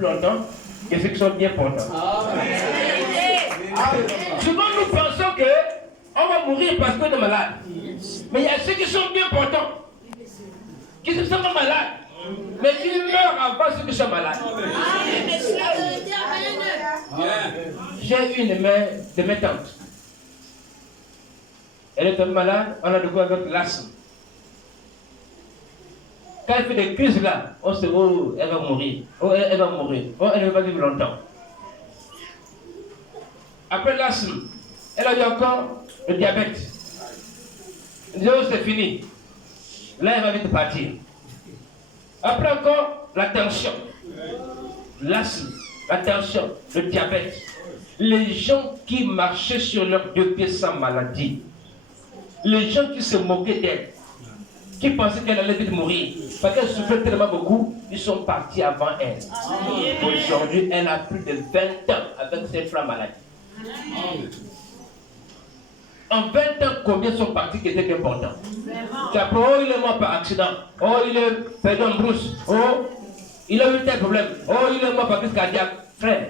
plus longtemps que ceux qui sont bien portants. Souvent nous pensons que on va mourir parce qu'on est malade. Mais il y a ceux qui sont bien portants, qui ne sont pas malades, mais qui meurent avant ceux qui sont malades. J'ai une de mes tantes. Elle est tombée malade, on a de quoi avec l'asthme. Quand elle fait des crises là, on se dit, oh, elle va mourir. Oh, elle va mourir. Oh, elle ne va pas vivre longtemps. Après l'asthme, elle a eu encore le diabète. Elle dit, oh, c'est fini. Là, elle va vite partir. Après encore, la tension. L'asthme, la tension, le diabète. Les gens qui marchaient sur leurs deux pieds sans maladie. Les gens qui se moquaient d'elle. Qui pensaient qu'elle allait vite mourir. Parce qu'elle souffrait tellement beaucoup, ils sont partis avant elle. Aujourd'hui, elle a plus de 20 ans avec cette flamme maladie. En 20 ans, combien sont partis qui étaient importants? Tu as oh, il est mort par accident. Oh, il est perdu en brousse. Oh, il a eu tel problème. Oh, il est mort par crise cardiaque. Frère,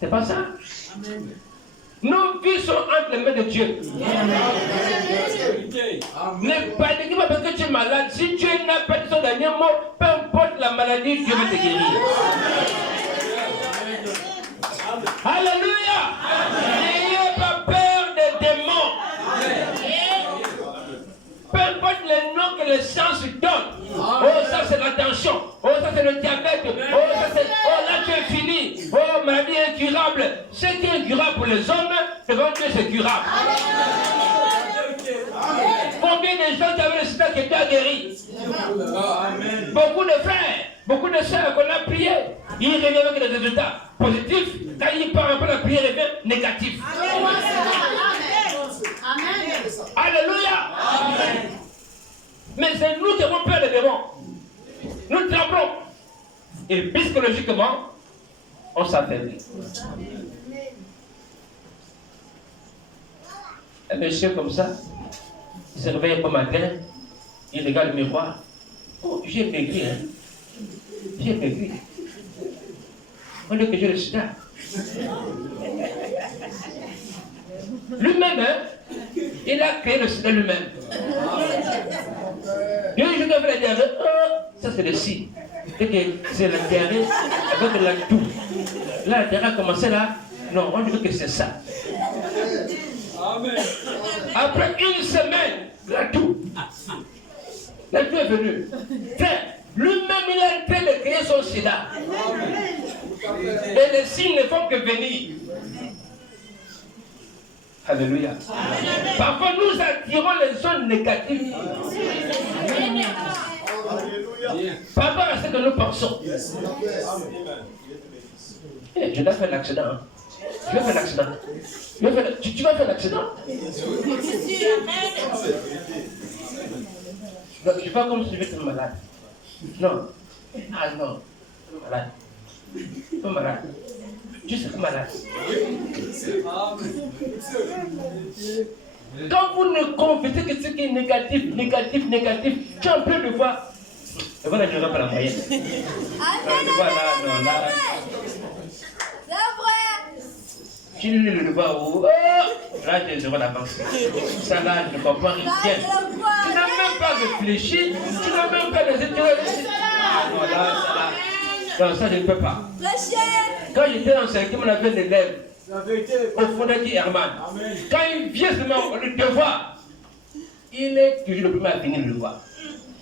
c'est pas ça. Amen. Nos vies sont entre les mains de Dieu. Ne paniquez pas parce que tu es malade. Si Dieu n'a pas dit son dernier mot, peu importe la maladie, Dieu va te guérir. Alléluia. N'ayez pas peur des démons. Peu importe les noms que les sciences donnent. Oh, ça c'est la tension. Oh, ça c'est le diabète. Oh, ça c'est. Oh, là tu es fini. Oh, maladie incurable. Ce qui est incurable pour les hommes, devant Dieu c'est curable. Combien de gens qui avaient le sida qui étaient guéris? Beaucoup de frères, beaucoup de sœurs qu'on a prié, ils reviennent avec des résultats positifs. Quand ils partent après la prière, ils reviennent négatifs. Alléluia. Amen. Mais c'est nous qui avons peur des démons. Nous tremblons. Et psychologiquement, on s'affaiblit. Un monsieur comme ça, il se réveille un peu matin, il regarde le miroir. Oh, j'ai maigri, hein. J'ai maigri. On dit que j'ai le sida. Lui-même, hein, il a créé le sida lui-même. Et je devrais dire, oh, ça c'est le si. C'est la diarrhée avec la toux. Là, la diarrhée a commencé là. Non, on dit que c'est ça. Amen. Après une semaine, la toux. La toux est venue. Lui-même, il a en train de créer son sida. Et les signes ne font que venir. Alléluia. Parfois, nous attirons les zones négatives. Par rapport à ce que nous pensons. Je dois faire l'accident. Je vais faire l'accident. Tu vas faire l'accident. Je ne fais pas comme si je vais être malade. Non. Ah non. Malade. Pas malade. Tu sais que malade. Quand vous ne constatez que ce qui est négatif, tu es en train de voir. Et voilà, je ne vais pas la moyenne. Voilà, non, là. Tu lis le devoir où là, je vois la pensée. Ça là, je ne comprends rien. Tu n'as même pas réfléchi. Tu n'as même pas les études. Ah non, là, ça là. Non, ça, je ne peux pas. Quand j'étais en 5e, on avait des élèves au fond qui Herman. Quand il vient seulement le devoir, il est toujours le premier à finir le devoir.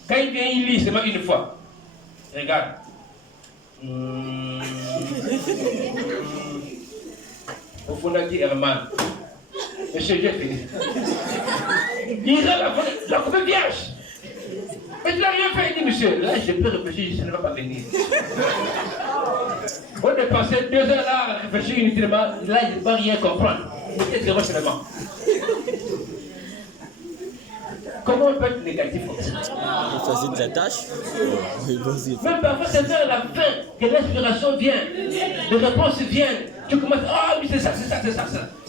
Quand il vient, il lit seulement une fois. Regarde. Au fond qui Herman. Monsieur, j'ai fini. Il a la coupe vierge. Mais tu n'as rien fait, il dit, monsieur. Là, je peux réfléchir, je ne vais pas venir. On est passé 2 heures là à réfléchir inutilement. Là, je ne peux rien comprendre. C'est zéro seulement. Comment on peut être négatif comme ça? Ça des tâches. Même parfois, c'est vers la fin que l'inspiration vient. Les réponses viennent. Tu commences, ah oui, c'est ça.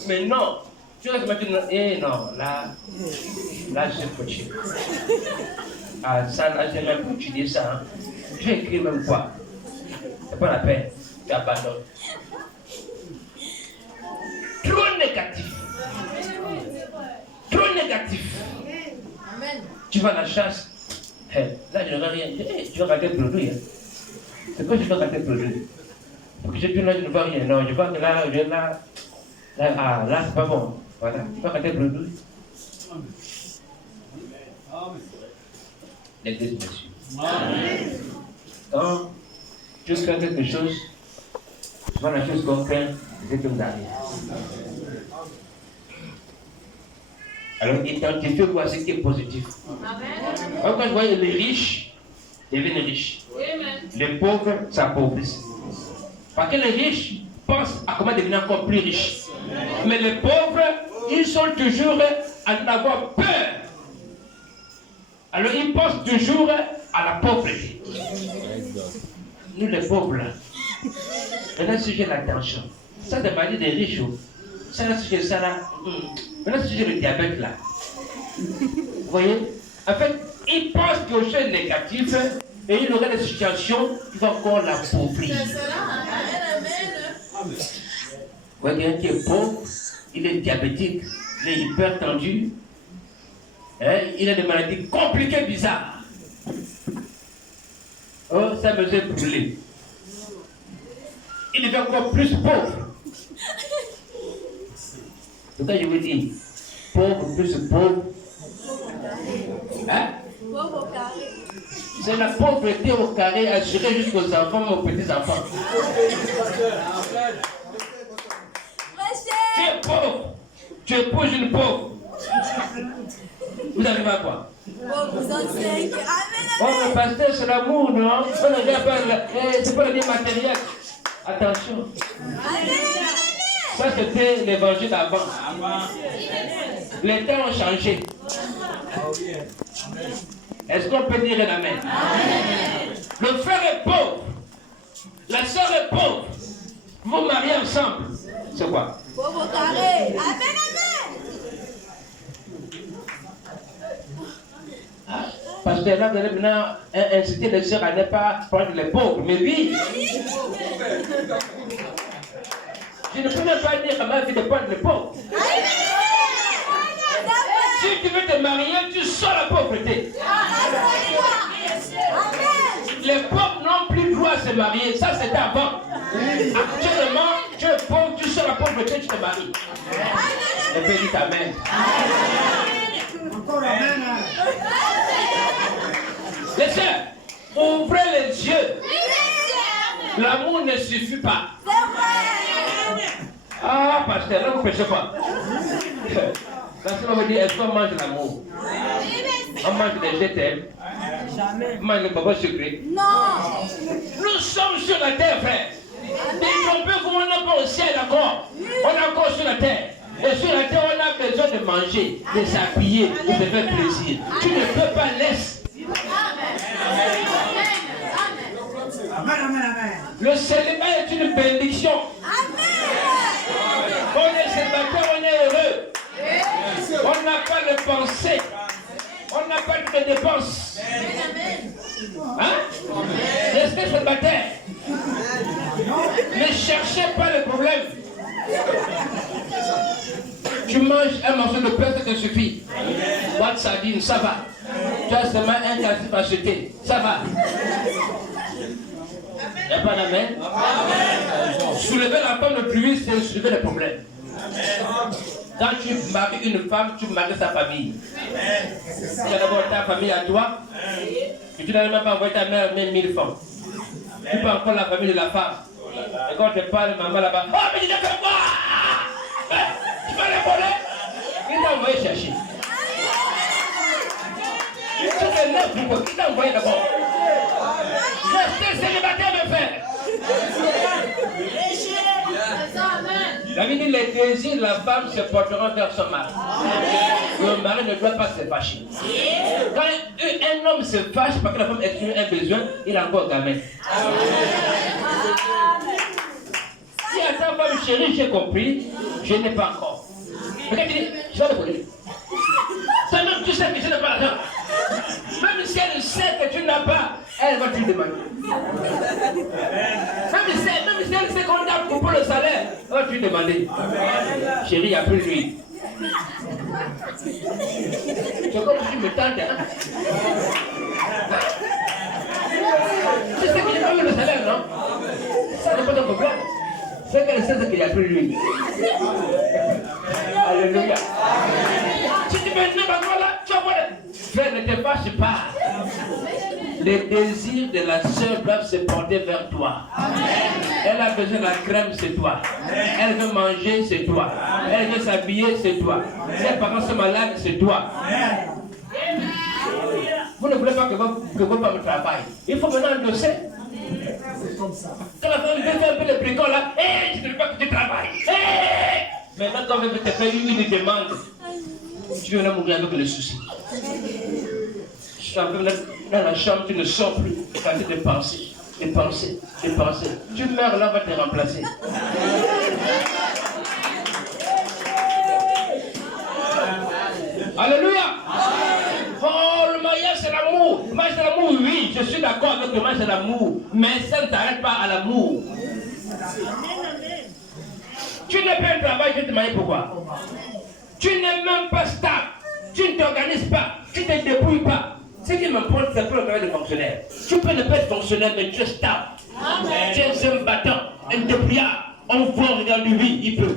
Mais non. Tu restes maintenant, non, là, j'ai foutu. Ah, ça, là, j'ai même étudié ça. Hein. J'ai écrit même quoi. C'est pas la peine. tu abandonnes. Trop négatif. Trop négatif. Tu vas à la chasse. Là, je ne vois rien. Tu vas rater le produit. C'est quoi je vais rater le produit? Parce que je ne vois rien. Non, je vois que là, là, c'est pas bon. Voilà, tu vas rater le produit. L'église, monsieur. Quand tu fais quelque chose, souvent la chose qu'on craint, c'est que vous arrivez. Alors, identifiez quoi ce qui est positif. Quand je vois les riches deviennent riches, les pauvres s'appauvrissent. Parce que les riches pensent à comment devenir encore plus riches. Mais les pauvres, ils sont toujours à en avoir peur. Alors, ils pensent toujours à la pauvreté. Nous, les pauvres, là, on a un sujet de l'attention. Ça, c'est pas dit des riches. Ça, c'est un sujet ça là. On a un sujet de diabète là. Vous voyez? En fait, ils pensent qu'il y a des choses négatives et il y aura des situations qui vont encore l'appauvrir. Vous voyez, quelqu'un qui est pauvre, il est diabétique, il est hypertendu, hein, il a des maladies compliquées, bizarres. Oh, ça me fait brûler. Il devient encore plus pauvre. Donc, je vous dis, pauvre plus pauvre. Hein? Pauvre au carré. C'est la pauvreté au carré assurée jusqu'aux enfants, aux petits-enfants. Tu es pauvre. Tu épouses une pauvre. Vous arrivez à quoi? Pauvre 65. Amen, Oh, amen. le pasteur, c'est l'amour, non? C'est pas le bien matériel. Attention. Amen. Ça, c'était l'évangile avant. Les temps ont changé. Est-ce qu'on peut dire un amen? Le frère est pauvre. La soeur est pauvre. Vous mariez ensemble. C'est quoi? Pauvre au carré. Amen, amen. Parce que là, vous allez maintenant inciter les sœurs à ne pas prendre les pauvres. Mais oui. Je ne peux même pas dire à ma fille de prendre les pauvres. Si tu veux te marier, tu sors la pauvreté. Les pauvres n'ont plus le droit à se marier. Ça, c'était avant. Actuellement, tu es pauvre, tu sors la pauvreté, tu te maries. Le Père dit amen. Encore amen. Les sœurs, ouvrez les yeux. L'amour ne suffit pas. Ah, pasteur, là vous ne péchez pas. Quand on va dire, est-ce qu'on mange l'amour? On mange des GTM. On mange le bobo sucré. Non. Nous sommes sur la terre, frère. Détrompez comme on n'est pas au ciel encore. On est encore sur la terre. Et sur la terre, on a besoin de manger, de s'habiller, de se faire plaisir. Tu ne peux pas laisser. Amen, amen, amen. Le célibat est une bénédiction. On est célibataire, on est heureux. On n'a pas de pensée. On n'a pas de dépenses. Hein? Restez célibataire. Ne cherchez pas le problème. Tu manges un morceau de pain, ça te suffit. Boîte de sardines, ça va. Tu as seulement un cassif acheté, ça va. Il n'y a pas d'amen. Soulever la femme le plus vite, c'est soulever le problème. Quand tu maries une femme, tu maries sa famille. Tu as d'abord ta famille à toi, et tu n'as même pas envoyé ta mère même 1000 francs. Tu peux encore la famille de la femme. Et quand tu parles, maman là-bas, oh mais dis que moi! Tu vas les voler? Il t'a envoyé chercher. Tu fais neuf pourquoi? Qui t'a envoyé d'abord? Restez célibataire, mes frères. La Bible dit les désirs de la femme se porteront vers son mari. Le mari ne doit pas se fâcher. Quand un homme se fâche parce que la femme exprime un besoin, il a encore gamin. Si à ta femme chérie, j'ai compris, je n'ai pas encore. Mais quand tu dis, je vais le voler. Ça même tu sais que je n'ai pas l'argent. Même si elle sait que tu n'as pas, elle va te demander. Même si elle tu demandais. Chérie, a plus lui. C'est comme si tu me tentes. Hein? Tu sais qu'il a eu le salaire, non? Ça n'est pas ton problème. C'est qu'elle sait qu'il n'y a plus lui. Alléluia. Si tu veux venir maintenant là, tu vas voir. Frère, ne te fâche pas. Les désirs de la sœur doivent se porter vers toi. Elle a besoin de la crème, c'est toi. Elle veut manger, c'est toi. Elle veut s'habiller, c'est toi. Ses parents sont malades, c'est toi. Vous ne voulez pas que vos femmes travaillent. Il faut maintenant endosser. Quand la femme veut faire un peu le bricot là, je ne veux pas que tu travailles. Maintenant, quand elle veut te faire une demande, tu viens mourir avec le souci. Dans la chambre, tu ne sors plus. Tu as de penser, de penser, de penser. Tu meurs là, on va te remplacer. Alléluia. Oh, le mariage c'est l'amour. Le mariage c'est l'amour, oui, je suis d'accord avec le mariage c'est l'amour. Mais ça ne t'arrête pas à l'amour. Tu n'es pas un travail, je te marie pourquoi? Tu n'es même pas stable. Tu ne t'organises pas. Tu ne te débrouilles pas. Ce qui m'importe, c'est pas le travail de fonctionnaire. Tu peux ne pas être fonctionnaire, mais tu es stable. Amen. Tu es un battant, un débrouillard. On voit, regarde lui, il peut.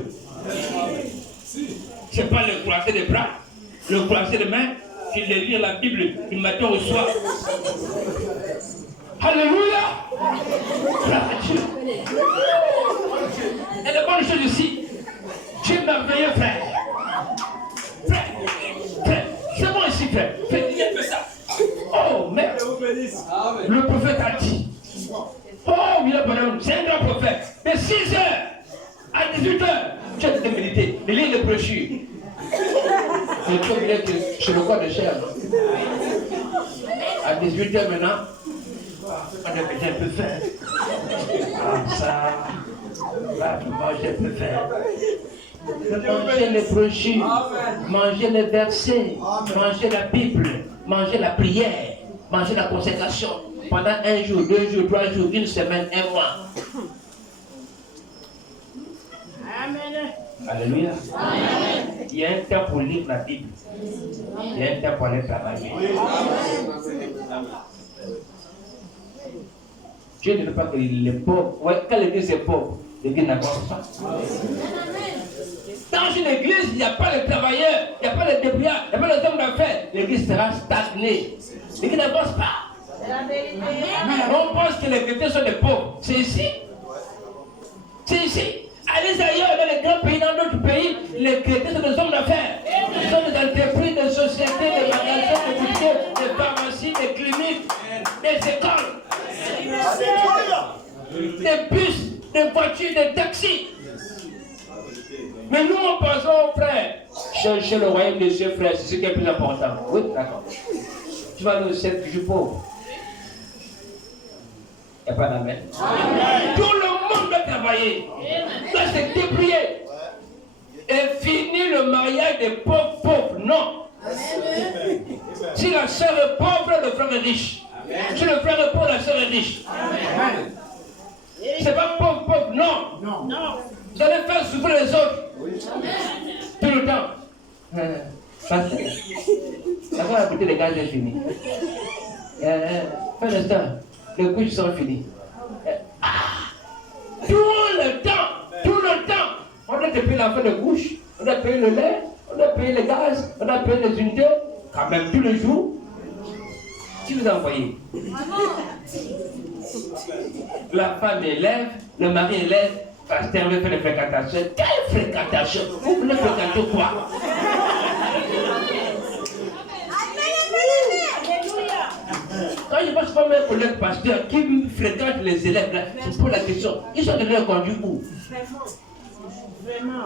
C'est pas le croiser des bras, le croiser des mains, c'est de lire la Bible du matin au soir. Alléluia! Et la bonne chose ici, tu es merveilleux, frère. Frère, c'est bon ici, frère. Fais un peu ça. Oh, merde. Le prophète a dit. Oh, il a bonhomme, c'est un grand prophète. De 6h à 18h, tu as de méditer, de lire les brochures. C'est comme il est chez le corps de chair. À 18h maintenant, on a peut-être un peu faim. Ah, ça. Là, manger un peu faim. Manger les brochures, manger les versets, manger la Bible, manger la prière, manger la consécration pendant 1 jour, 2 jours, 3 jours, 1 semaine, 1 mois. Amen. Alléluia. Amen. Il y a un temps pour lire la Bible. Il y a un temps pour aller travailler. Dieu ne veut pas que les pauvres, quand l'église est pauvre, l'église n'avance pas. Dans une église, il n'y a pas de travailleurs, il n'y a pas de débrouillards, il n'y a pas de hommes d'affaires. L'église sera stagnée. L'église n'avance pas. On pense que les chrétiens sont des pauvres. C'est ici. C'est ici. Allez ailleurs, dans les grands pays, dans d'autres pays, les chrétiens sont des hommes d'affaires. Ils sont des entreprises, des sociétés, des magasins, des boutiques, des pharmacies, des cliniques, des écoles, des bus, des voitures, des taxis. Mais nous, on pense, oh frère, chercher le royaume des cieux, frère, c'est ce qui est plus important. Oui, d'accord. Tu vas nous servir du pauvre. Il n'y a pas d'amen. Tout le monde doit travailler, doit se débrouiller. Et finir le mariage des pauvres, non. Si la sœur est pauvre, le frère est riche. Si le frère est pauvre, la sœur est riche. C'est pas pauvre, non. Vous allez faire souffrir les autres. Tout le temps. Ça c'est. D'accord, à côté des gars, j'ai fini. Fais le temps. Les couches sont finies. Tout le temps. On doit payer la fin de couche, on doit payer le lait, on doit payer le gaz, on doit payer les unités, quand même tous les jours. Qui vous a envoyé? La femme élève, le mari élève, pasteur veut faire des fréquentations. Quelle fréquentation? Vous voulez fréquenter quoi? Quand je passe pas mes collègues pasteurs qui fréquentent les élèves, là, c'est pour la question. Ils sont déjà conduits où? Vraiment.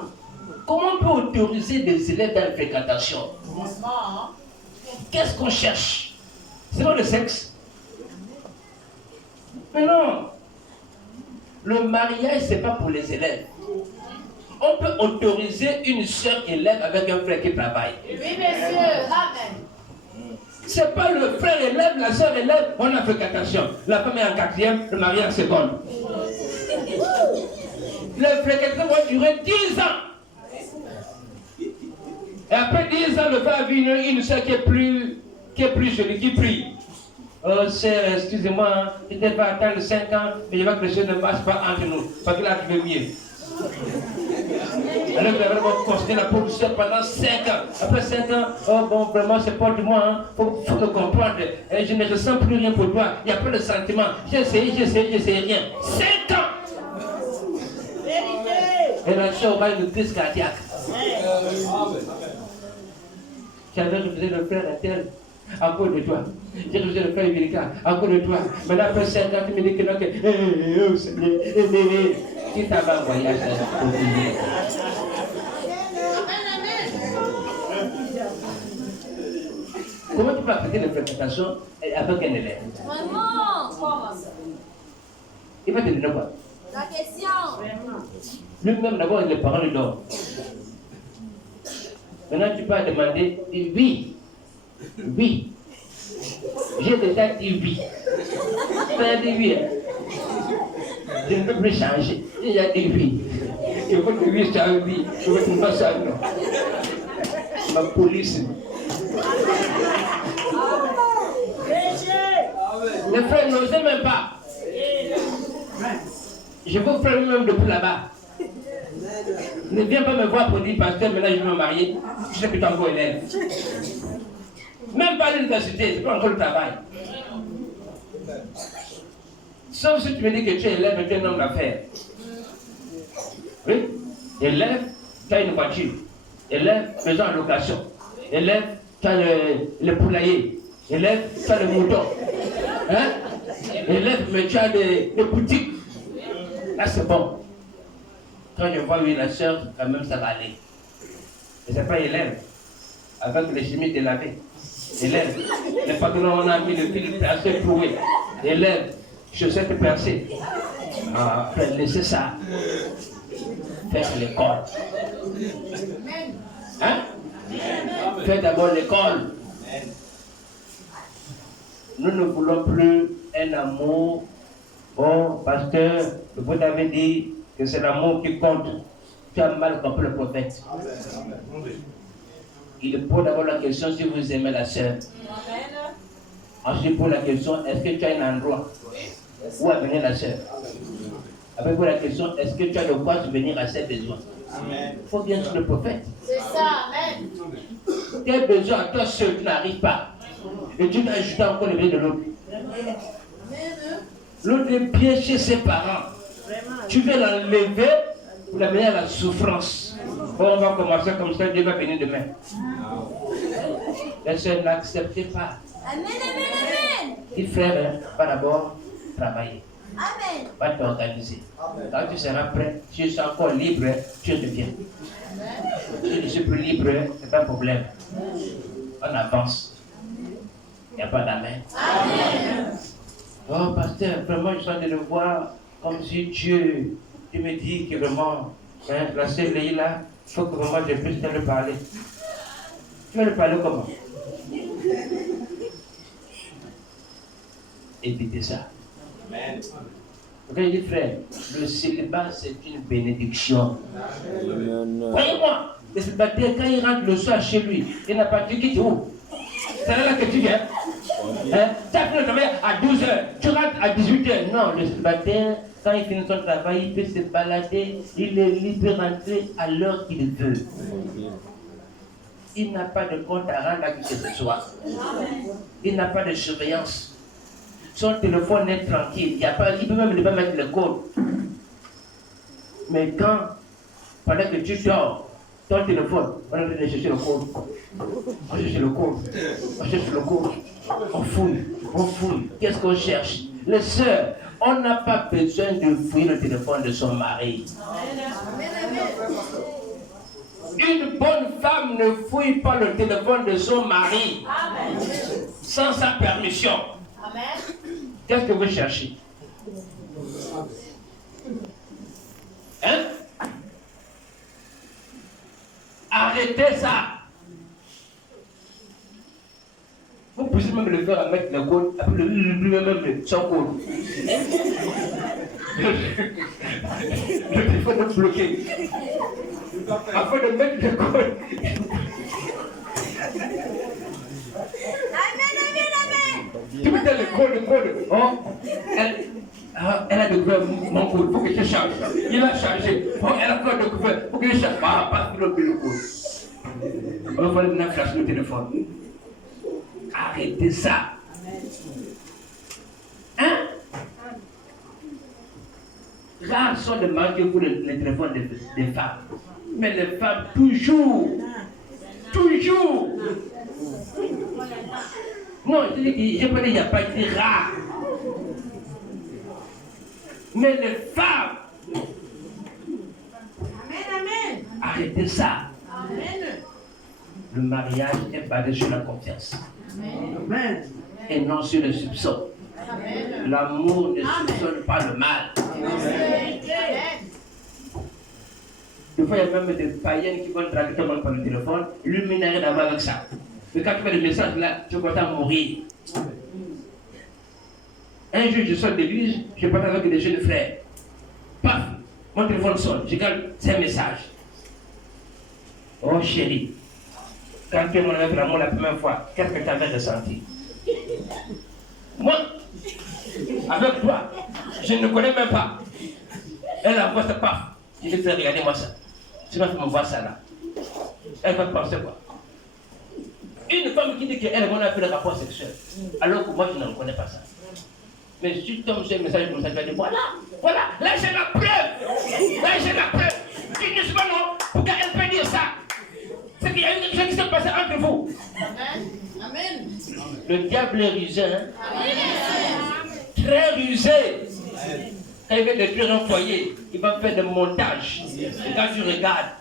Comment on peut autoriser des élèves dans la fréquentation? Qu'est-ce qu'on cherche? C'est pas le sexe? Mais non. Le mariage, c'est pas pour les élèves. On peut autoriser une sœur élève avec un frère qui travaille. Oui, monsieur. Amen. C'est pas le frère élève, la soeur élève, on a fréquentation. La femme est en 4e, le mari en 2e. Les fréquentations vont durer 10 ans. Et après 10 ans, le va venir une soeur qui est plus jolie, qui prie. Oh, sœur, excusez-moi, hein, je ne vais pas attendre 5 ans, mais je vois que les choses ne marchent pas entre nous. Parce que là, tu veux mieux. Alors, vous allez vraiment considérer la pauvre soeur pendant 5 ans. Après 5 ans, oh bon, vraiment, c'est pas de moi, hein. Faut me comprendre. Et je ne ressens plus rien pour toi. Il n'y a pas de sentiment. J'ai essayé rien. 5 ans! Et la soeur aura une crise cardiaque. J'avais refusé le frère Ratel à cause de toi. J'ai refusé le frère Emilika à cause de toi. Maintenant, après 5 ans, tu me dis que non, que. Qui t'a pas envoyé à ça? Comment tu peux appliquer les fréquentations avec un élève? Vraiment. Il va te donner quoi? La question. Lui-même, d'abord, les parents lui donnent. Maintenant, tu peux demander oui. Oui. J'ai déjà dit oui. Tu as dit oui. Je ne peux plus changer. J'ai déjà dit oui. Il faut que oui soit oui. Je veux que tu fasses ça non. Ma police. Les frères n'osent même pas. Je vous prends même depuis là-bas. Ne viens pas me voir pour dire, pasteur, maintenant je vais me marier. Je sais que tu es encore élève. Même pas à l'université, c'est pas encore le travail. Sauf si tu me dis que tu es élève et tu es un homme d'affaires. Oui? Élève, tu as une voiture. Élève, maison en location. Élève, tu as le poulailler. Élève, tu as le mouton. Hein? Élève, mais tu as des boutiques. Là, c'est bon. Quand je vois, oui, la soeur, quand même, ça va aller. Mais c'est pas élève. Avec les chemises délavées. Élève. Les pantalons, on a mis le fil percé troué. Élève. Chaussettes percées. Ah, après, laissez ça. Faire l'école. Hein? Faites d'abord l'école. Nous ne voulons plus un amour. Bon, pasteur, vous avez dit que c'est l'amour qui compte. Tu as mal compris le prophète. Il pose d'abord la question si vous aimez la sœur. Ensuite, il pose la question, est-ce que tu as un endroit où amener la sœur? Après, il pose la question, est-ce que tu as de quoi subvenir à ses besoins? Il faut bien être le prophète. C'est ça, amen. Tes besoins à toi seul, tu n'arrives pas. Et tu dois ajouter encore les besoins de l'autre. L'autre est bien chez ses parents. Tu veux l'enlever pour l'amener à la souffrance. Bon, on va commencer comme ça, Dieu va venir demain. Les sœurs, n'acceptez pas. Amen, amen, amen. Dis frère, va d'abord travailler. Amen. Va t'organiser. Quand tu seras prêt, si tu es encore libre, tu reviens. Si je suis plus libre, c'est pas un problème. On avance. Il n'y a pas d'amen. Amen. Oh, pasteur, vraiment, je suis en train de le voir comme si Dieu, tu me dis que vraiment, hein, la sœur Leïla, il faut que vraiment je puisse te le parler. Tu vas le parler comment? Évitez ça. Amen. Ok, dit frère, le célibat c'est une bénédiction. Croyez-moi, le célibataire, quand il rentre le soir chez lui, il n'a pas dit qui tu es où? C'est là que tu viens. Hein? Tu as fini le travail à 12h, tu rentres à 18h. Non, le célibataire, quand il finit son travail, il peut se balader, il est libre de rentrer à l'heure qu'il veut. Il n'a pas de compte à rendre à qui que ce soit. Il n'a pas de surveillance. Son téléphone est tranquille. Il peut même ne pas mettre le code. Mais pendant que tu dors, ton téléphone, on est en train de chercher le code. On cherche le code. On cherche le code. On fouille. Qu'est-ce qu'on cherche? Les sœurs, on n'a pas besoin de fouiller le téléphone de son mari. Une bonne femme ne fouille pas le téléphone de son mari. Amen. Sans sa permission. Amen. Qu'est-ce que vous cherchez? Hein? Arrêtez ça. Vous pouvez même le faire à mettre le code, après lui-même son code. Le téléphone est bloqué. Afin de mettre le code. Tu me donnes le code. Oh, elle a découvert mon code. Il faut que je charge. Il a chargé. Oh, elle a encore découvert. Il faut que je charge. Ah, pas le code. On va maintenant flasher le téléphone. Arrêtez ça. Hein? Rares sont les marques pour les téléphones des femmes. Mais les femmes, toujours. Non, je connais, il n'y a pas été rare. Mais les femmes. Amen. Arrêtez ça. Amen. Le mariage est basé sur la confiance. Amen. Et non sur le soupçon. L'amour ne soupçonne pas le mal. Des fois, il y a même des païennes qui vont draguer tout le monde par le téléphone. Lui, il n'a rien à voir avec ça. Mais quand tu fais le message là, tu vas t'en mourir. Un jour, je sors de l'église, je parle avec des jeunes frères. Paf, mon téléphone sonne. Je regarde, c'est un message. Oh chérie, quand tu m'en avais fait l'amour la première fois, qu'est-ce que tu avais ressenti? Moi, avec toi, je ne connais même pas. Elle envoie ça, paf. Je vais te dire, regardez-moi ça. Tu vas me voir ça là. Elle va penser quoi? Une femme qui dit qu'elle va faire le rapport sexuel, alors que moi je n'en connais pas ça. Mais si tu tombes sur un message comme ça, tu vas dire voilà, là j'ai la preuve. Tu ne sais pas non, pourquoi elle peut dire ça? C'est qu'il y a une chose qui s'est passée entre vous. Amen. Le diable est rusé, hein? Très rusé. Quand il veut détruire un foyer, il va faire des montages. Et quand tu regardes,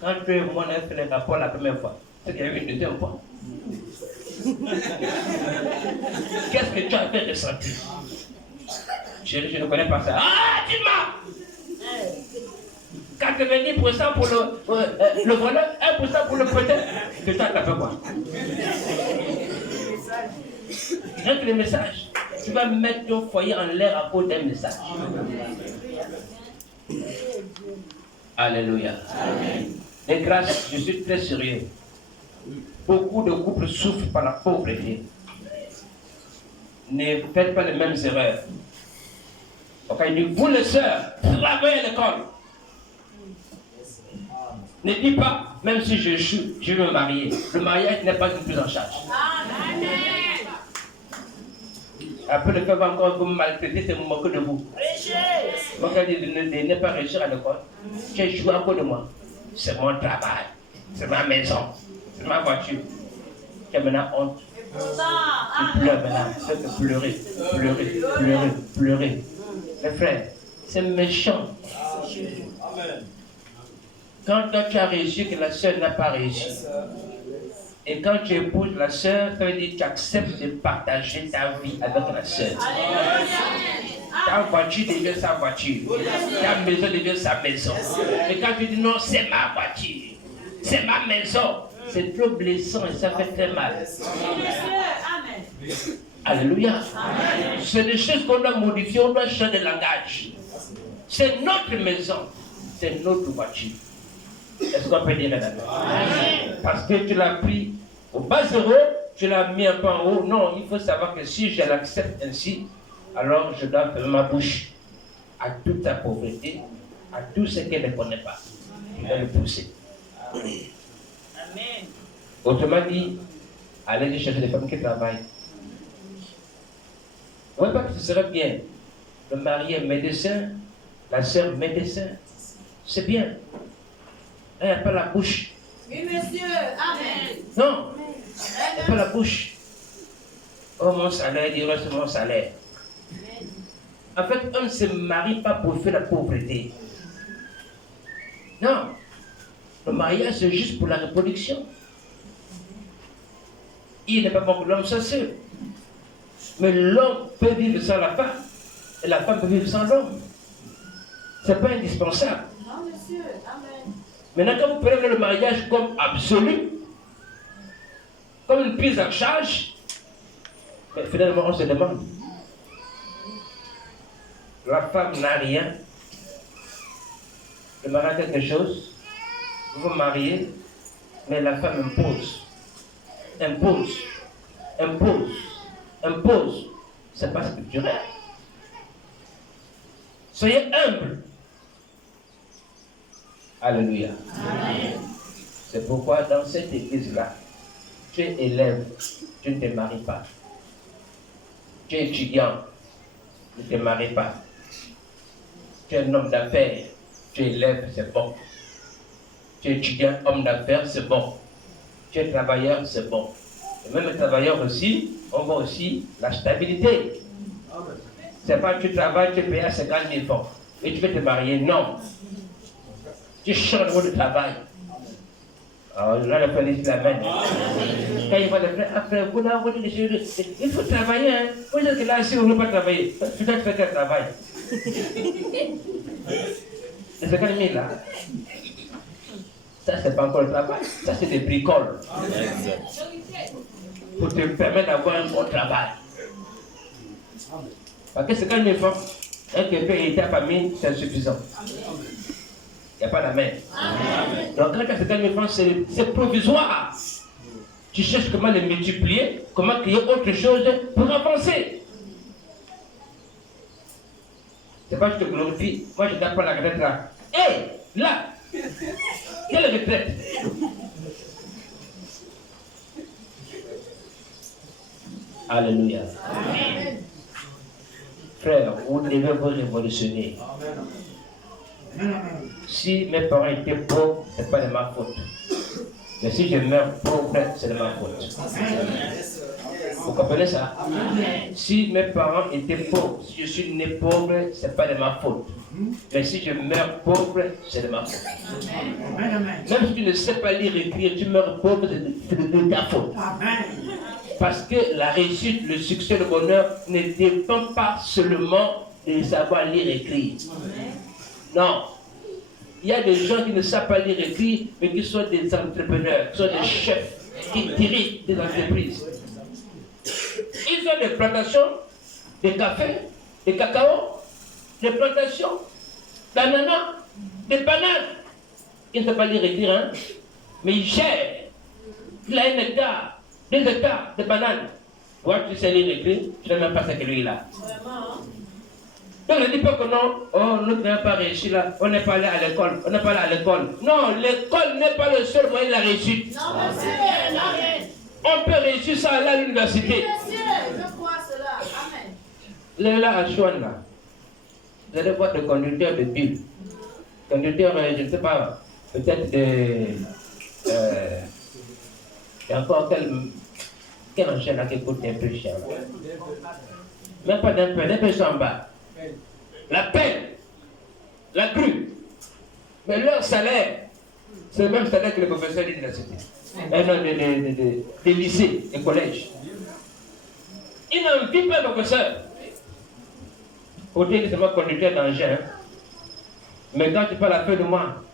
quand tu et moi on a fait les rapports la première fois, c'est qu'il y a eu une deuxième fois. Qu'est-ce que tu as fait ressentir? Chérie, je ne connais pas ça. Ah, tu m'as 90% pour le voleur, 1% pour le prêteur. De ça, tu as fait quoi? Rien que les messages. Tu vas mettre ton foyer en l'air à cause d'un message. Alléluia. Et grâce, je suis très sérieux. Beaucoup de couples souffrent par la pauvreté. Ne faites pas les mêmes erreurs. Ok, il dit, vous les sœurs, travaillez à l'école. Ne dis pas, même si je veux me marier. Le mariage n'est pas une prise en charge. Après, le peuple va encore vous maltraiter, c'est moquer de vous. Moi, quand je dis de ne pas réussir à l'école, tu joué encore de moi. C'est mon travail, c'est ma maison, c'est ma voiture. Tu as maintenant honte. Tu pleures maintenant. Tu fais que pleurer. Mes frères, c'est méchant. Quand toi tu as réussi, que la sœur n'a pas réussi. Et quand tu épouses la sœur, ça veut dire que tu acceptes de partager ta vie avec la sœur. Ta voiture devient sa voiture. Ta maison devient sa maison. Et quand tu dis non, c'est ma voiture, c'est ma maison, c'est trop blessant et ça fait très mal. Alléluia. C'est des choses qu'on doit modifier, on doit changer de langage. C'est notre maison, c'est notre voiture. Est-ce qu'on peut dire là-dedans? Parce que tu l'as pris au bas zéro, tu l'as mis un peu en haut. Non, il faut savoir que si je l'accepte ainsi, alors je dois fermer ma bouche à toute sa pauvreté, à tout ce qu'elle ne connaît pas. Je dois le pousser. Amen. Autrement dit, allez chercher des femmes qui travaillent. Vous ne voyez pas que ce serait bien. Le mari est médecin, la sœur médecin. C'est bien. Elle n'a pas la bouche. Oui, monsieur. Amen. Non. Elle n'a pas la bouche. Oh, mon salaire, il reste mon salaire. En fait, on ne se marie pas pour faire la pauvreté. Non. Le mariage, c'est juste pour la reproduction. Il n'est pas bon pour l'homme, ça c'est. Mais l'homme peut vivre sans la femme. Et la femme peut vivre sans l'homme. Ce n'est pas indispensable. Non, monsieur. Amen. Maintenant, quand vous prenez le mariage comme absolu, comme une prise en charge, mais finalement, on se demande. La femme n'a rien. le mari a quelque chose, vous vous mariez, mais la femme impose. C'est pas scripturel. Soyez humble. Alléluia. Amen. C'est pourquoi dans cette église-là, tu es élève, tu ne te maries pas. Tu es étudiant, ne te maries pas. Tu es un homme d'affaires, tu es élève, c'est bon. Tu es étudiant, homme d'affaires, c'est bon. Tu es travailleur, c'est bon. Et même travailleur aussi, on voit aussi la stabilité. C'est pas que tu travailles, tu es payé à 50 000 francs et tu veux te marier, non. Tu changes de travail. Alors là, le frère dit la main. Quand il voit le frère, après, vous n'avez pas de il faut travailler. Hein. Vous dites que là, si vous ne voulez pas travailler, tu dois faire quel travail? Les 50 000 là. Ça, c'est pas encore le travail. Ça, c'est des bricoles. Pour te permettre d'avoir un bon travail. Parce que 50 000 francs, un quelqu'un et ta famille, c'est insuffisant. Il n'y a pas la main. Amen. Donc, quand tu as 50 000 francs, c'est provisoire. Tu cherches comment les multiplier, comment créer autre chose pour avancer. C'est pas que je te glorifie. Moi, je ne donne pas la retraite là. Hé, là, quelle retraite? Alléluia. Amen. Frère, vous devez vous révolutionner. Si mes parents étaient pauvres, ce n'est pas de ma faute. Mais si je meurs pauvre, c'est de ma faute. Vous comprenez ça? Si mes parents étaient pauvres, si je suis né pauvre, ce n'est pas de ma faute. Mais si je meurs pauvre, c'est de ma faute. Même si tu ne sais pas lire et écrire, tu meurs pauvre, c'est de ta faute. Parce que la réussite, le succès, le bonheur ne dépend pas seulement de savoir lire et écrire. Non. Il y a des gens qui ne savent pas lire et écrire, mais qui sont des entrepreneurs, qui sont des chefs, qui dirigent des entreprises. Ils ont des plantations, des cafés, des cacao, des plantations, d'ananas, des bananes. Ils ne savent pas lire et écrire, hein? Mais ils gèrent. Il a 1 hectare, 2 hectares de bananes. Toi, tu sais lire et écrire, tu n'as même pas ce que lui là. Donc ne dis pas que non, oh, nous n'avons pas réussi là, on n'est pas allé à l'école, on n'est pas allé à l'école. Non, l'école n'est pas le seul moyen de la réussite. Non, monsieur, on peut réussir ça à l'université. Monsieur, je crois cela. Amen. Là, à Chouane, là, vous allez voir des conducteurs de bus. Conducteurs, je ne sais pas, peut-être des... il y a encore quelle enchaîne là qui coûte un peu cher là. Même pas d'un peu sont en bas. La peine, la crue. Mais leur salaire, c'est le même salaire que les professeurs d'université. Des lycées, des collèges. Ils n'en vivent pas, professeur. Pour dire que c'est moi conducteur d'engin. Mais quand tu parles à la fin de mois,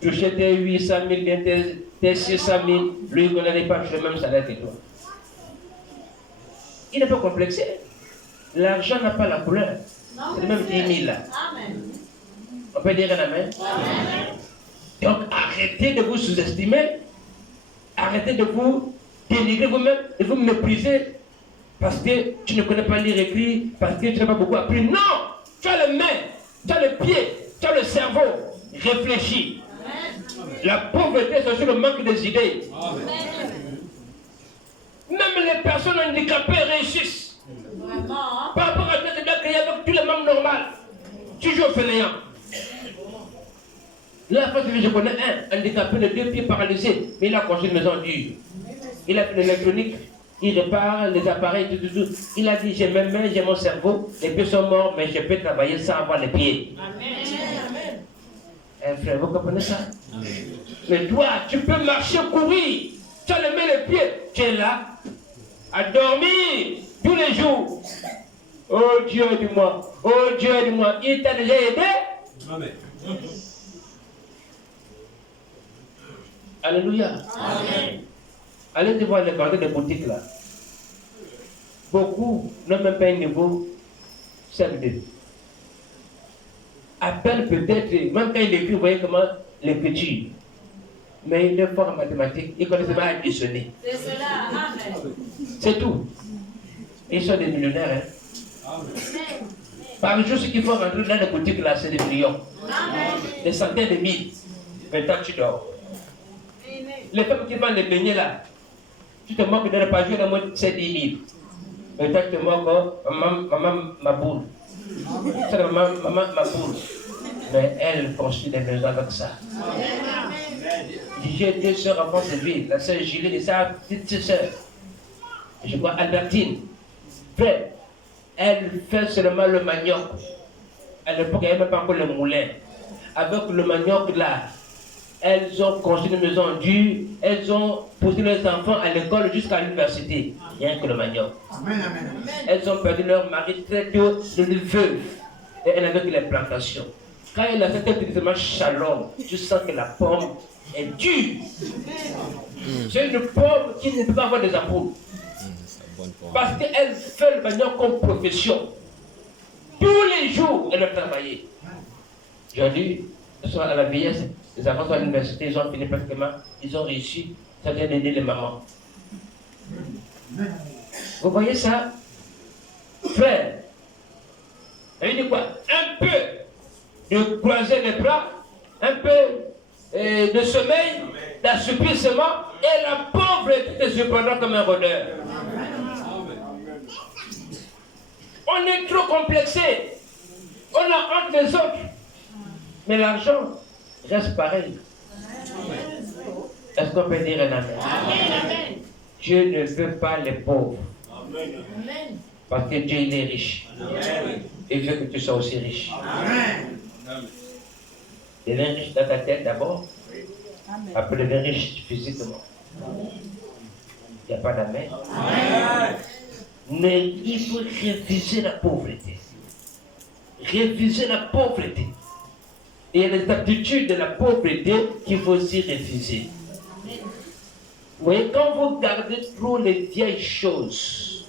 tu achètes tes 800 000, bien tes 600 000, lui, il ne connaît pas le même salaire que toi. Il n'est pas complexé. L'argent n'a pas la couleur. C'est même 10 000 là. Amen. On peut dire un amen. Amen. Donc arrêtez de vous sous-estimer. Arrêtez de vous dénigrer vous-même, de vous mépriser. Parce que tu ne connais pas lire et écrire, parce que tu n'as pas beaucoup appris. Non! Tu as les mains, tu as les pieds, tu as le cerveau. Réfléchis. Amen. La pauvreté, c'est aussi le manque des idées. Amen. Même les personnes handicapées réussissent. Vraiment. Par rapport à toi, tu dois créer avec tous les membres normaux. Tu joues au fainéant. Là, je connais un handicapé de 2 pieds paralysé, mais il a construit une maison dure. Il a fait l'électronique, il répare les appareils, tout. Il a dit, j'ai mes mains, j'ai mon cerveau, les pieds sont morts, mais je peux travailler sans avoir les pieds. Amen. Un frère, vous comprenez ça? Amen. Mais toi, tu peux marcher, courir, tu as les mains, les pieds, tu es là, à dormir tous les jours. Oh Dieu, dis-moi, oh Dieu, dis-moi, il t'a déjà aidé? Amen. Alléluia. Amen. Allez voir les gardens des boutiques là. Beaucoup n'ont même pas un niveau CM2. À peine peut-être, même quand il écrit, vous voyez comment l'écriture. Mais il est fort en mathématiques, il connaît pas additionner. C'est cela. Amen. C'est tout. Ils sont des millionnaires. Hein. Par jour, ce qu'il faut rentrer dans les boutiques là, c'est des millions. Amen. Des centaines de mille. Maintenant, tu dors. Les femmes qui vendent les beignets là, tu te moques de ne pas jouer dans le monde, c'est 10 000. Maintenant, tu te moques, maman, ma boule. C'est maman, ma boule. Mais elle construit des maisons avec ça. J'ai 2 sœurs enfants de vie, la sœur Julie et sa petite sœur. Je crois Albertine. Frère, elle fait seulement le manioc. À l'époque, il n'y avait même pas encore le moulin. Avec le manioc là, elles ont construit une maison dure, elles ont poussé leurs enfants à l'école jusqu'à l'université. Rien que le manioc. Amen, amen. Elles ont perdu leur mari très tôt, de veuve. Et elle avait que les plantations. Quand elle a fait un traitement chalon, tu sens que la pomme est dure. C'est une pomme qui ne peut pas avoir des ampoules. Parce qu'elle fait le manioc comme profession. Tous les jours, elle a travaillé. Aujourd'hui, ils sont à la vieillesse, les enfants sont à l'université, ils ont fini pratiquement, ils ont réussi, ça vient d'aider les mamans. Vous voyez ça? Frère, elle dit quoi? Un peu de croiser les bras, un peu de sommeil, d'assouplissement, et la pauvreté te surprendra comme un rôdeur. On est trop complexé. On a honte des autres. Mais l'argent reste pareil. Est-ce qu'on peut dire un amen? Dieu ne veut pas les pauvres. Amen. Parce que Dieu il est riche. Il veut que tu sois aussi riche. Il est riche dans ta tête d'abord. Après il est riche physiquement. Il n'y a pas d'amen. Mais il faut réviser la pauvreté. Réviser la pauvreté. Et il y a les aptitudes de la pauvreté qu'il faut aussi réviser. Vous voyez, quand vous gardez trop les vieilles choses,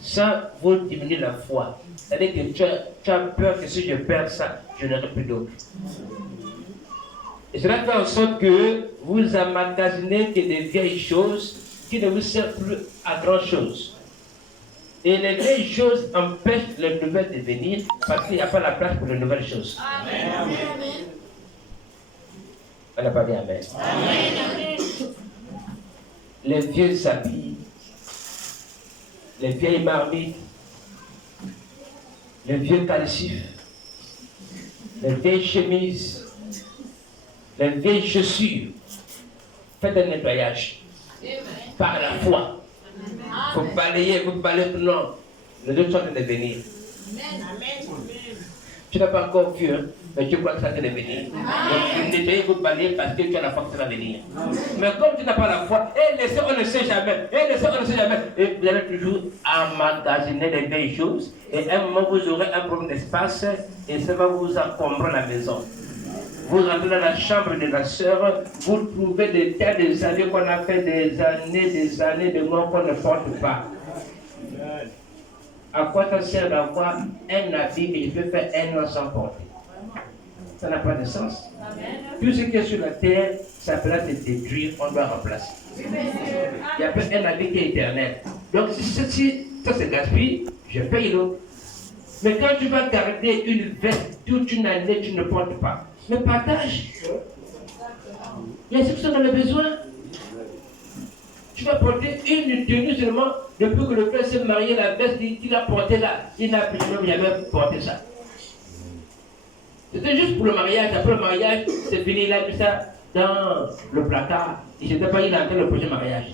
ça vous diminue la foi. C'est-à-dire que tu as peur que si je perds ça, je n'aurai plus d'autre. Et cela fait en sorte que vous emmagasinez que des vieilles choses qui ne vous servent plus à grand chose. Et les vieilles choses empêchent les nouvelles de venir parce qu'il n'y a pas la place pour les nouvelles choses. Amen. On n'a pas dit amen. Les vieux habits, les vieilles marmites, les vieux calcifs, les vieilles chemises, les vieilles chaussures. Faites un nettoyage par la foi. Vous balayez, non. Les autres sont en train de venir. Tu n'as pas encore vu, hein, mais tu crois que ça va venir. Donc, vous nettoyez, vous balayez parce que tu as la foi que ça va venir. Mais comme tu n'as pas la foi, on ne sait jamais. Et vous allez toujours emmagasiner les vieilles choses. Et à un moment, vous aurez un problème d'espace et ça va vous encombrer la maison. Vous rentrez dans la chambre de la sœur, vous trouvez des tas de années qu'on a fait, des années de mois qu'on ne porte pas. À quoi ça sert d'avoir un habit que je peux faire 1 an sans porter? Ça n'a pas de sens. Tout ce qui est sur la terre, ça peut se détruire, on doit remplacer. Il y a un habit qui est éternel. Donc si ça se gaspille, je paye l'autre. Mais quand tu vas garder une veste toute une année, tu ne portes pas. Mais partage. Il y a ceux qui sont dans le besoin. Tu vas porter une tenue seulement depuis que le frère s'est marié, la veste qu'il a portée là. Il n'a plus jamais porté ça. C'était juste pour le mariage. Après le mariage, c'est fini. Il a mis ça dans le placard. Il ne s'était pas dit dans le prochain mariage.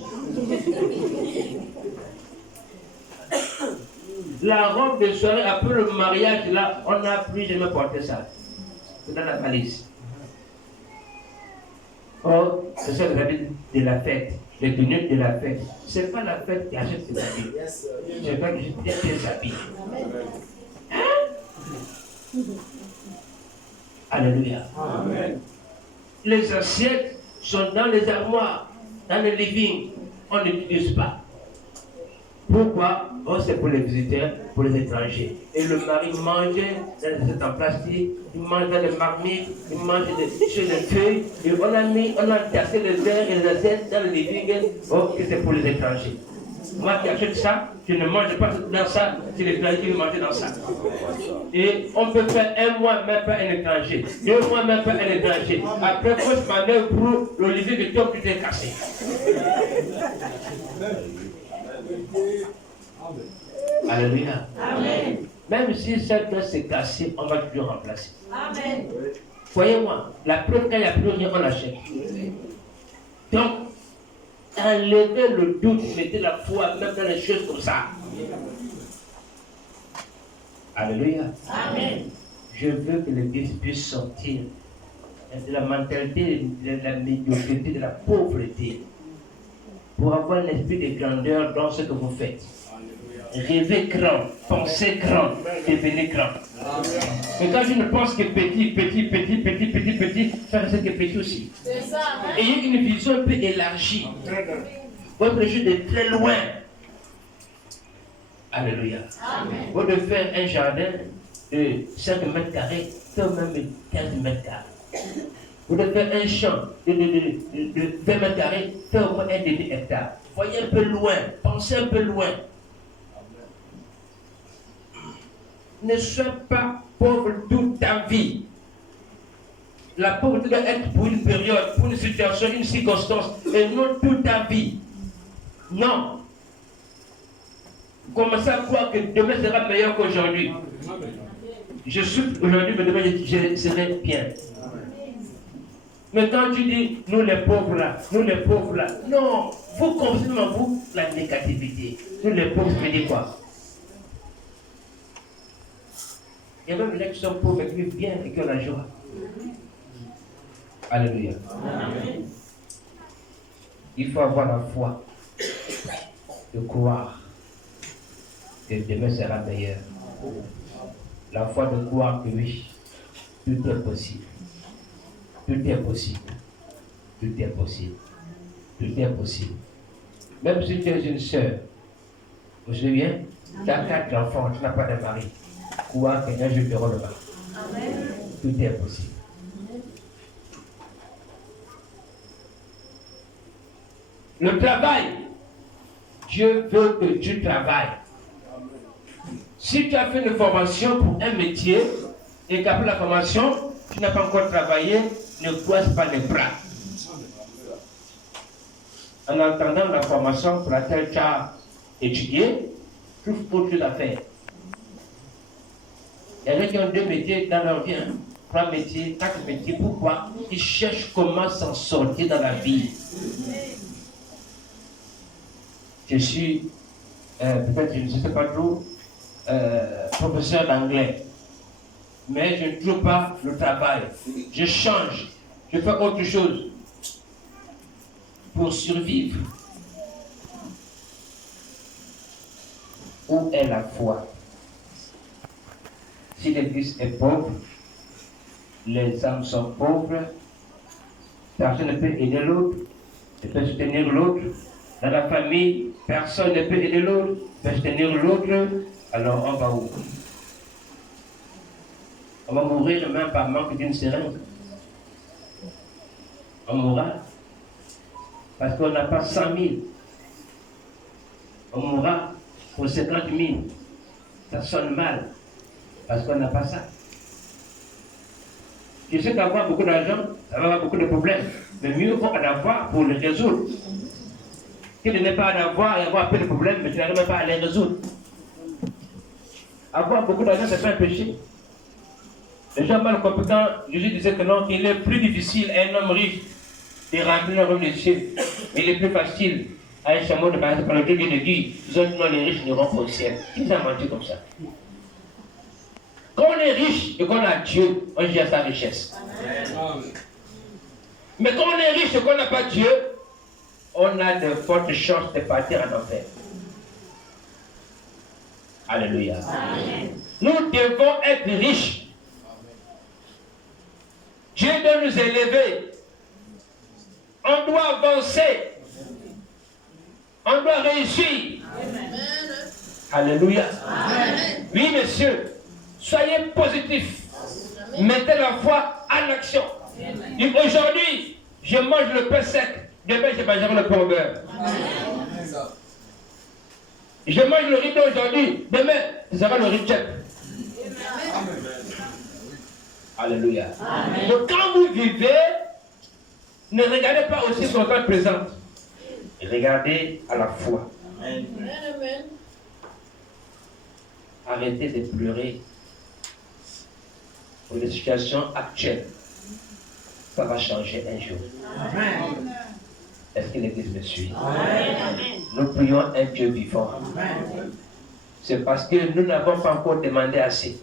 La robe de soirée après le mariage, là, on n'a plus jamais porté ça. C'est dans la valise. Or, c'est ça les habits de la fête, les tenues de la fête. Ce n'est pas la fête qui achète tes habits. C'est pas que j'achète tes habits. Hein? Alléluia. Amen. Les assiettes sont dans les armoires, dans le living. On n'utilise pas. Pourquoi? Oh, c'est pour les visiteurs, pour les étrangers. Et le mari mangeait dans les assiettes en plastique, il mangeait dans les marmites, il mangeait sur les feuilles. Et on a tassé les verres et les assiettes dans le living. Oh, que c'est pour les étrangers. Moi qui achète ça, je ne mange pas dans ça, c'est l'étranger qui veut manger dans ça. Et on peut faire 1 mois, même pas un étranger. 2 mois, même pas un étranger. Après, fausse manœuvre pour l'olivier de top qui t'est cassé. Alléluia. Amen. Même si cette doit se casser, on va toujours remplacer. Amen. Voyez-moi, la preuve quand il n'y a plus rien, on l'achète. Donc, enlevez le doute, mettez la foi même dans les choses comme ça. Alléluia. Amen. Je veux que l'Église puisse sortir de la mentalité de la médiocrité, de la pauvreté, pour avoir un esprit de grandeur dans ce que vous faites. Rêvez grand, pensez grand, devenez grand. Mais quand je ne pense que petit, ça reste que petit aussi. C'est ça. Hein? Ayez une vision un peu élargie. Votre réfléchir de très loin. Alléluia. Amen. Vous devez faire un jardin de 5 mètres carrés, peut même 15 mètres carrés. Vous devez faire un champ de 20 mètres carrés, peut au moins 1 demi-hectare. Voyez un peu loin, pensez un peu loin. Ne sois pas pauvre toute ta vie. La pauvreté doit être pour une période, pour une situation, une circonstance, et non toute ta vie. Non. Commencez à croire que demain sera meilleur qu'aujourd'hui. Je souffre aujourd'hui, mais demain je serai bien. Mais quand tu dis, nous les pauvres là, non, vous comprenez en vous la négativité. Nous les pauvres, ça veut dire quoi? Il y a même les qui sont pauvres et qui vivent bien et qui ont la joie. Alléluia. Amen. Il faut avoir la foi de croire que demain sera meilleur. La foi de croire que oui, tout est possible. Tout est possible. Tout est possible. Tout est possible. Même si tu es une sœur, vous vous souvenez, tu as 4 enfants, tu n'as pas de mari. Croire qu'un jour tu auras le mari. Amen. Tout est possible. Le travail, Dieu veut que tu travailles. Si tu as fait une formation pour un métier et qu'après la formation, tu n'as pas encore travaillé, ne croise pas les bras. En entendant la formation pour laquelle tu as étudié, tu trouves autre chose à faire. Il y a des gens qui ont 2 métiers dans leur vie, 3 métiers, 4 métiers. Pourquoi? Ils cherchent comment s'en sortir dans la vie. Je suis, peut-être, je ne sais pas trop, professeur d'anglais. Mais je ne trouve pas le travail. Je change. Je fais autre chose pour survivre. Où est la foi? Si l'Église est pauvre, les âmes sont pauvres, personne ne peut aider l'autre, ne peut soutenir l'autre. Dans la famille, personne ne peut aider l'autre, ne peut soutenir l'autre. Alors on va où? On va mourir même par manque d'une seringue. On mourra parce qu'on n'a pas 100 000. On mourra pour 50 000. Ça sonne mal parce qu'on n'a pas ça. Je sais qu'avoir beaucoup d'argent, ça va avoir beaucoup de problèmes. Mais mieux vaut en avoir pour les résoudre. Que de ne pas en avoir et avoir peu de problèmes, mais tu n'arrives pas à les résoudre. Avoir beaucoup d'argent, c'est pas un péché. Les gens mal compétents, Jésus disait que non, il est plus difficile à un homme riche de remplir le royaume des cieux. Il est plus facile à un chameau de passer par le Dieu de Dieu. Ils ont dit non, les riches n'iront pas au ciel. Qui nous a menti comme ça? Quand on est riche et qu'on a Dieu, on gère sa richesse. Amen. Mais quand on est riche et qu'on n'a pas Dieu, on a de fortes chances de partir en enfer. Alléluia. Amen. Nous devons être riches. Dieu doit nous élever. On doit avancer. On doit réussir. Amen. Alléluia. Oui, messieurs, soyez positifs. Mettez la foi en action. Aujourd'hui, je mange le pain sec. Demain, je mangerai le pain au beurre. Je mange le riz aujourd'hui. Demain, ce sera le riz tchèque. Alléluia. Donc, quand vous vivez, ne regardez pas aussi sur votre présente. Regardez à la foi. Arrêtez de pleurer pour les situations actuelles. Ça va changer un jour. Amen. Est-ce que l'Église me suit? Nous prions un Dieu vivant. C'est parce que nous n'avons pas encore demandé assez.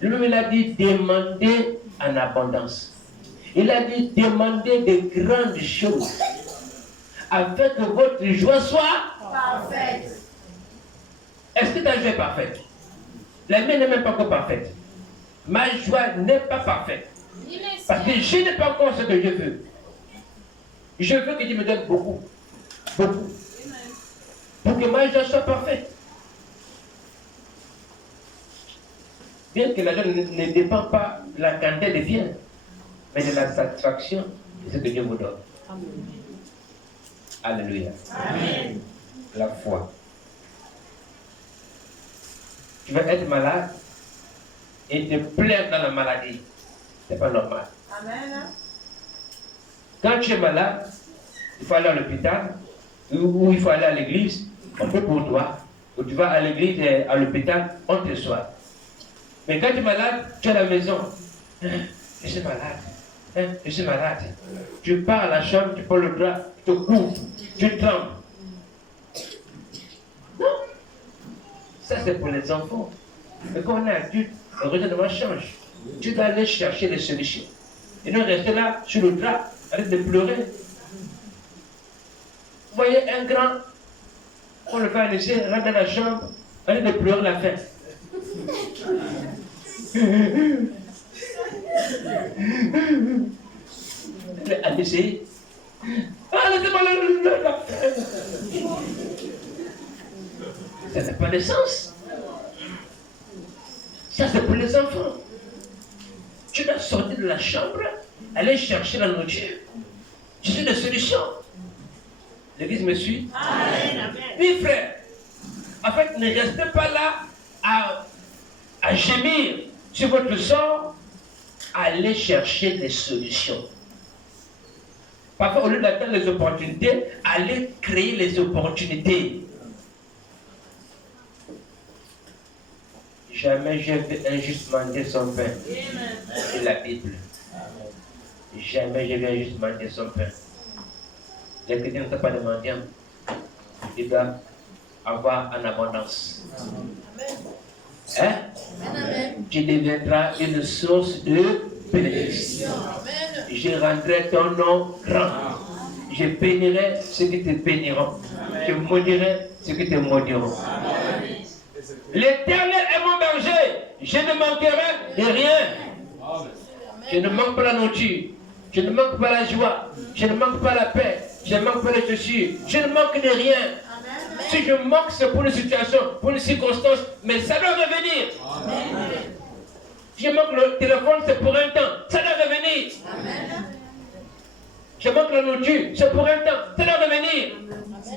Lui-même, il a dit demandez en abondance. Il a dit demandez de grandes choses afin que votre joie soit Parfait. Est-ce que ta joie est parfaite? La mienne n'est même pas encore parfaite. Ma joie n'est pas parfaite. Parce que je n'ai pas encore ce que je veux. Je veux que Dieu me donne beaucoup. Beaucoup. Pour que ma joie soit parfaite. Bien que la joie ne dépend pas de la quantité de biens, mais de la satisfaction de ce que Dieu vous donne. Alléluia. Amen. La foi. Tu vas être malade et te plaindre dans la maladie. C'est pas normal. Amen. Quand tu es malade, il faut aller à l'hôpital ou il faut aller à l'église. On peut pour toi. Ou tu vas à l'église et à l'hôpital, on te soigne. Mais quand tu es malade, tu es à la maison. Je suis malade. Je suis malade. Tu pars à la chambre, tu prends le drap, tu te couvres, tu trembles. Non. Ça, c'est pour les enfants. Mais quand on est adulte, le raisonnement change. Tu dois aller chercher des solutions. Et non rester là, sur le drap, arrête de pleurer. Vous voyez un grand, on le fait à l'essai, rentre dans la chambre, arrête de pleurer la faim. Allez, essayer. Ah, laissez-moi la faim. Ça n'a pas de sens. Ça, c'est pour les enfants. Tu dois sortir de la chambre, aller chercher la nourriture. Tu sais des solutions. L'Église me suit? Amen. Oui, frère. En fait, ne restez pas là à gémir sur votre sort. Allez chercher des solutions. Parfois, au lieu d'attendre les opportunités, allez créer les opportunités. Jamais je vais injustement demander son pain. C'est la Bible. Jamais je vais injustement demander son pain. Les chrétiens ne sont pas demandés. Ils doivent avoir en abondance. Hein? Tu deviendras une source de bénédiction. Je rendrai ton nom grand. Je bénirai ceux qui te béniront. Je maudirai ceux qui te maudiront. L'Éternel est mon berger. Je ne manquerai de rien. Je ne manque pas la nourriture. Je ne manque pas la joie. Je ne manque pas la paix. Je ne manque pas les chaussures. Je ne manque de rien. Si je manque, c'est pour une situation, pour une circonstance, mais ça doit revenir. Si je manque le téléphone, c'est pour un temps, ça doit revenir. Je manque la nourriture, c'est pour un temps, ça doit revenir.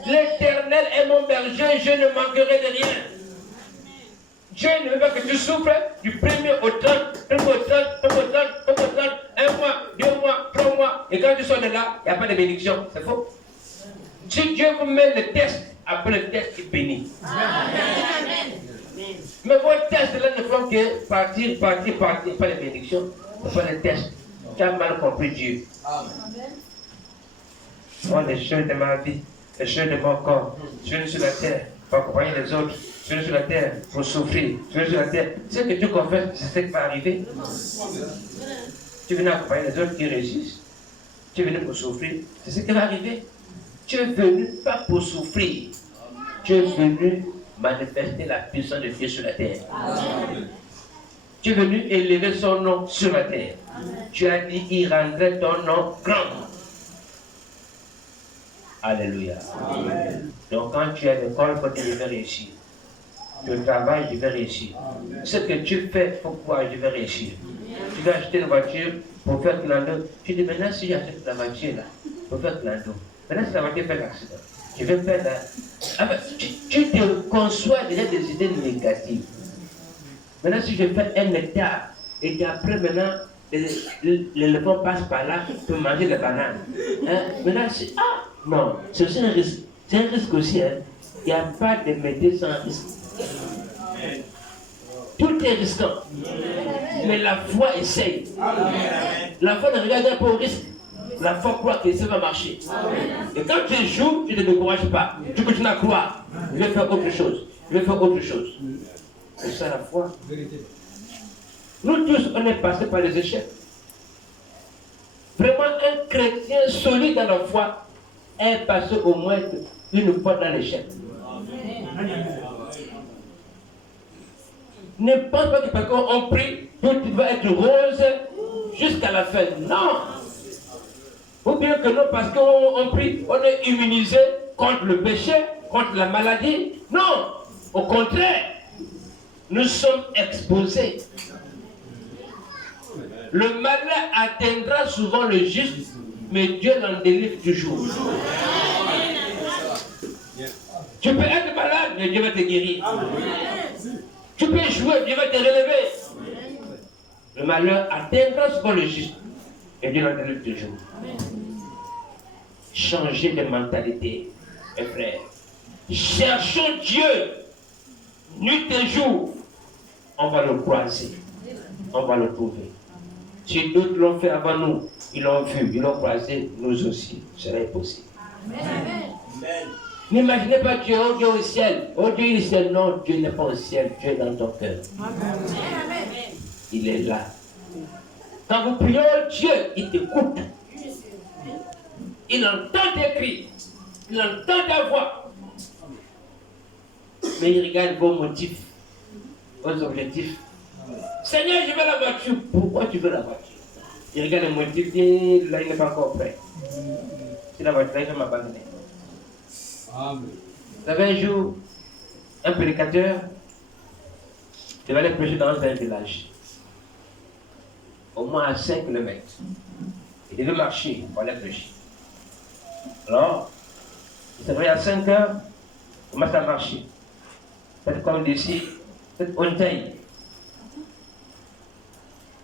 L'Éternel est mon berger, je ne manquerai de rien. Dieu ne veut pas que tu souffres du 1er au 30, 1er au 30, 1er au 30, 1er au 30, un mois, 2 mois, 3 mois, et quand tu sors de là, il n'y a pas de bénédiction. C'est faux. Si Dieu vous met le test, après le test, il bénit. Mais vos tests là ne font que partir, pas de bénédiction, ce sont les tests. Tu as mal compris Dieu. Moi, les choses de ma vie, les choses de mon corps, je suis sur la terre pour accompagner les autres. Je suis sur la terre pour souffrir. Je suis sur la terre. Ce que tu confesses, c'est ce qui va arriver. Tu viens accompagner les autres qui réussissent. Tu es venu pour souffrir. C'est ce qui va arriver. Tu es venu pas pour souffrir. Tu es venu manifester la puissance de Dieu sur la terre. Tu es venu élever son nom sur la terre. Tu as dit, il rendrait ton nom grand. Alléluia. Donc quand tu es à l'école, quand tu devais réussir, Tu travailles, je vais réussir. Ce que tu fais, pourquoi je vais réussir. Tu dois acheter une voiture pour faire clando. Tu dis maintenant si j'achète la voiture là, pour faire clando. Maintenant si la voiture fait l'accident, je vais faire la... Enfin, tu te conçois déjà des idées négatives. Maintenant si je fais un hectare et qu'après maintenant l'éléphant passe par là pour manger les bananes. Hein? Maintenant c'est... Ah non, c'est aussi un risque. C'est un risque aussi. Hein? Il n'y a pas de métier sans risque. Tout est risquant. Mais la foi essaye. La foi ne regarde pas au risque. La foi croit que ça va marcher. Et quand tu joues, tu ne te décourages pas. Tu continues à croire. Je vais faire autre chose. Je vais faire autre chose. C'est ça la foi. Nous tous, on est passés par les échecs. Vraiment, un chrétien solide dans la foi est passé au moins une fois dans l'échec. Ne pense pas que parce qu'on prie, tout va être rose jusqu'à la fin. Non. Ou bien que non, parce qu'on prie, on est immunisé contre le péché, contre la maladie. Non. Au contraire, nous sommes exposés. Le malheur atteindra souvent le juste, mais Dieu l'en délivre toujours. Tu peux être malade, mais Dieu va te guérir. Tu peux jouer, Dieu va te relever. Le malheur atteindra souvent le juste, et Dieu l'en délivre toujours. Changer de mentalité, mes frères. Cherchons Dieu, nuit et jour. On va le croiser, on va le trouver. Si d'autres l'ont fait avant nous, ils l'ont vu, ils l'ont croisé, nous aussi, ce serait possible. Amen. N'imaginez pas Dieu, oh Dieu au ciel. Oh Dieu il est au ciel. Non, Dieu n'est pas au ciel, Dieu est dans ton cœur. Amen. Il est là. Quand vous priez, oh Dieu, il t'écoute. Il entend tes cris. Il entend ta voix. Mais il regarde vos motifs, vos objectifs. Seigneur, je veux la voiture. Pourquoi tu veux la voiture? Il regarde le motif, et là, il n'est pas encore prêt. C'est la voiture, là, il va m'abandonner. Vous savez, un jour, un prédicateur devait aller prêcher dans un village, au moins à 5 km. Il devait marcher pour aller prêcher. Alors, il s'est réveillé à 5 heures, il commence à marcher. Peut-être comme d'ici, peut-être on taille.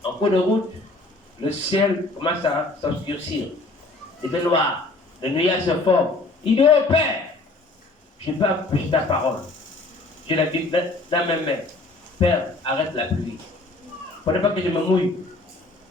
En cours de route, le ciel commence à s'obscurcir. Il fait noir, le nuage se forme. Il dit au Père, je ne peux pas prêcher ta parole. Je la dis dans mes mains. Père, arrête la pluie. Il ne faut pas que je me mouille.